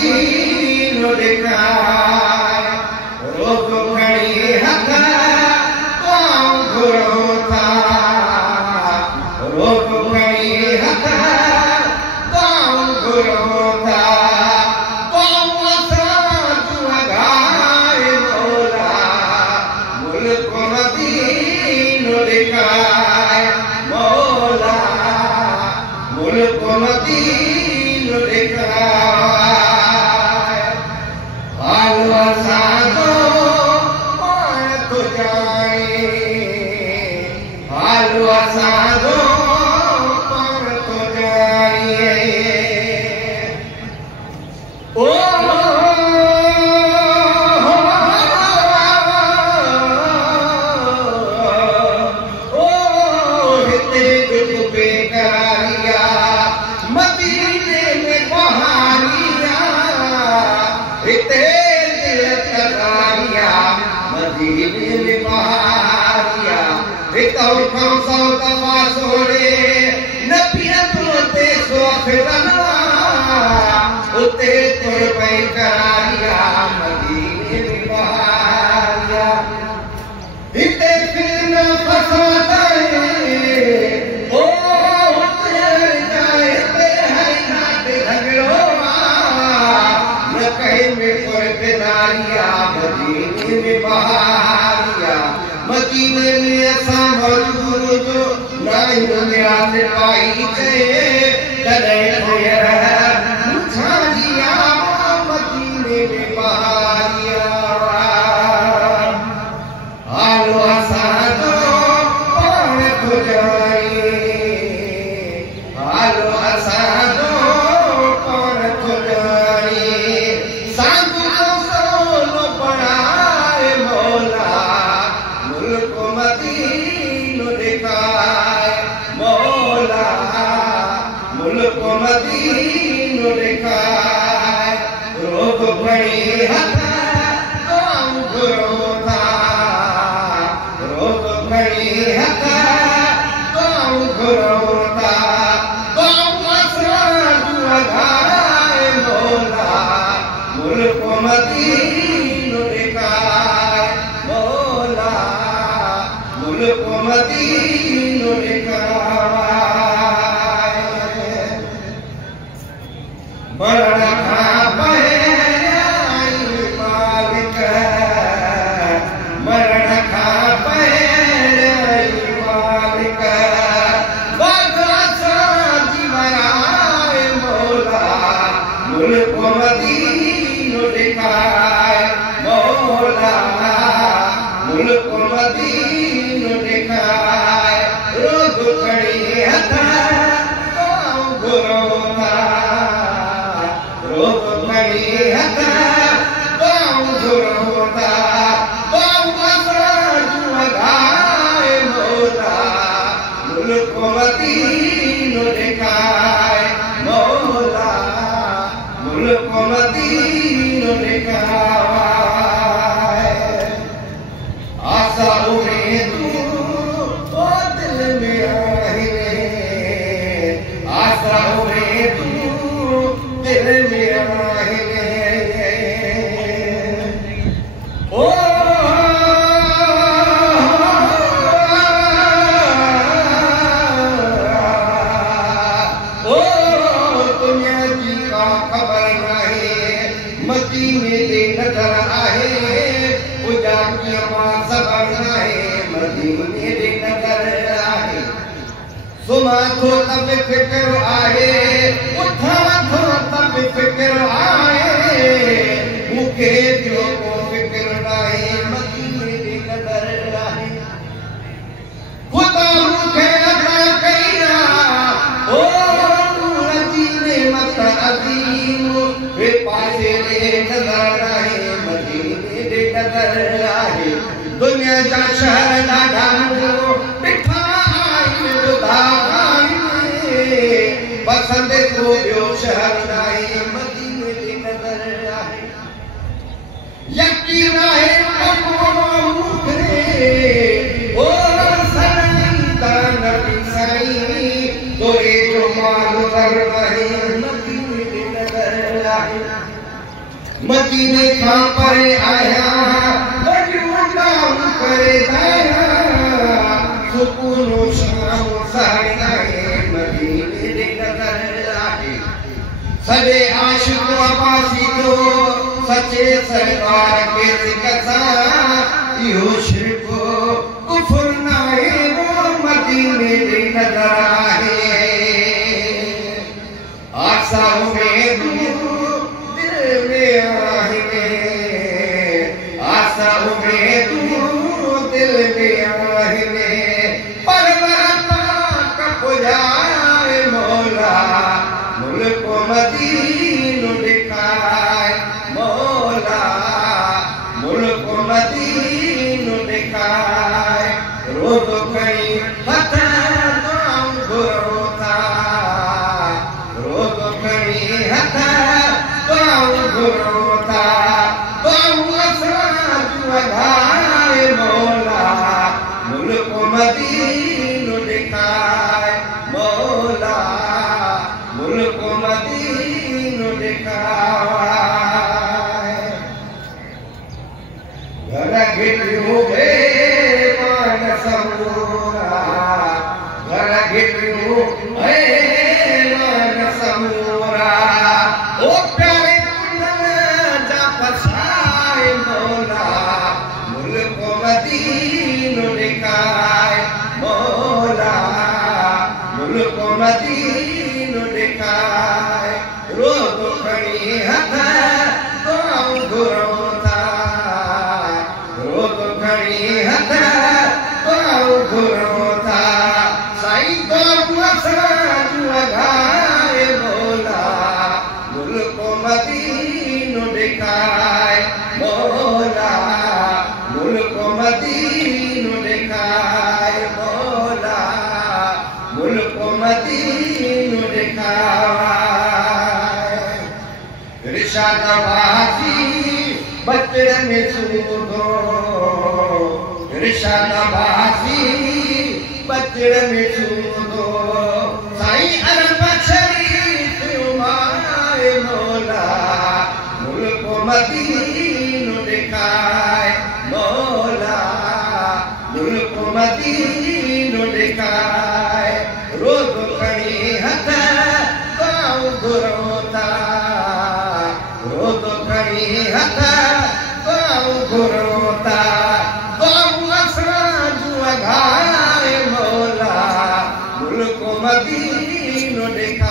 मदीनो दिखाए रोज़ खड़ी हथ पाँव घुरो था रोज़ खड़ी हथ पाँव घुरो था पाँव असां लगाए मौला मुल्क मदीनो दिखाए मौला मुल्क मदीनो दिखाए हाल असांजो पाण थो जाए हाल असांजो पाण थो जाए ओ हिते दुख बेकारिया मदीने में बहारिया हिते दिल तकारिया मदीने में बहारिया हिते खां सौ दफ़ा सोड़े न पीअंदो ते सोखरना उते तुर पई कारिया मदीने में बहारिया हिते फिर न फसादाए ओ उते जाए ते हर घाट झगड़ो न कहीं में तुर पे नारिया मदीने में बहारिया मदीने में असां मौजूद जो नाई दुनिया से पाई चए कॾहिं ख़ैर छाजिया मदीने में बहारिया हालो असांजो पाण थो जाए हालो असांजो पाण थो जाए सांगू सोलो बणाए मौला मुल्क मदीनो दिखाए मौला मुल्क मदीनो दिखाए रोज़ खड़ी हथ पाँव घुरो था रोज़ खड़ी हथ पाँव घुरो था पाँव असां लगाए मौला मुल्क मदीनो दिखाए मौला मुल्क मदीनो दिखाए मरण खां पहिरियां मालिक मरण खां पहिरियां मालिक बाग़ असांजी वराए मौला मुल्क मदीनो दिखाए मौला मुल्क मदीनो दिखाए रोज़ खड़ी हथ पाँव घुरो था रोज़ खड़ी हथ पाँव घुरो था पाँव असां लगाए मौला मुल्क मदीनो दिखाए मौला मुल्क मदीनो दिखाए आशा उम्मीदूं ओ दिल में आहिनि आशा उम्मीदूं दिल में आहिनि ओ दुनिया जी का ख़बर नाहे मदीने ते नज़र आहे पूजा कीअं मां सबर नाहे मदीने ते नज़र आहे सुम्हां थो त बि फिक्र आहे उथां थो त बि फिक्र आहे मूंखे ॿियो को फिक्र नाहे मदीने ते नज़र आहे ख़ुदा मूंखे अता कई आहे ओ नूर जी नेमत अज़ीम वे पासे ते नज़र आहे मदीने ते नज़र आहे दुनिया जा शहर ॾाढा ॾिठा आहिनि ॿुधा आहिनि पसंदि को ॿियो शहर नाहे मदीने ते नज़र आहे यकीन आहे ओ सदाईंदा नबी साईं तोरे जो माल दर आहे मदीने ते नज़र आहे मदीने खां परे आहियां वॾियूं ॻाल्हियूं करे आहियां सुकून शाम साड़ींदा मदीने जे नज़र आहे सॼे आशिक़ अब्बासी तो सचे सरदार खे सिकसां इहो शिरक कुफर नाहे वो मदीने जे नज़र आहे आसा उमेदूं दिल में आहिनि आसा उमेदूं दिल में आहिनि परवर पाक पुॼाए मौला मुल्क मदीनो ॾेखाए मौला मुल्क मदीनो ॾेखाए रोज़ खणी हथ दुआऊं घुरो था रोज़ खणी हथ दुआऊं घुरो था दुआऊं असां जूं वधाए मौला मुल्क मदीनो ॾेखाए मौला मुल्क मदीनो ॾेखाए घर घिटियूं बेमान समूरा घर घिटियूं बेमान समूरा ओ प्यारे कुंडल जा फसाए मौला मुल्क मदीनो ॾेखाए मौला मुल्क मदीनो ॾेखाए रोज़ खणी हथ दुआऊं घुरो था रोज़ खणी हथ दुआऊं घुरो था साईं दुआऊं असां जूं वधाए मौला मुल्क मदीनो ॾेखाए मौला मुल्क मदीनो ॾेखाए मौला मुल्क मदीनो ॾेखाए रिशाद बासी बचड़न में सूदो रिशाद बासी बचड़न में सूदो साईं अरब शरीफ उमाए मौला मुल्क मदीनो ॾेखाए मौला मुल्क मदीनो ॾेखाए रोज़ खणी हथ दुआऊं घुरो था रोज़ खणी हथ दुआऊं घुरो था दुआऊं असां जूं वधाए मौला मुल्क मदीनो ॾेखाए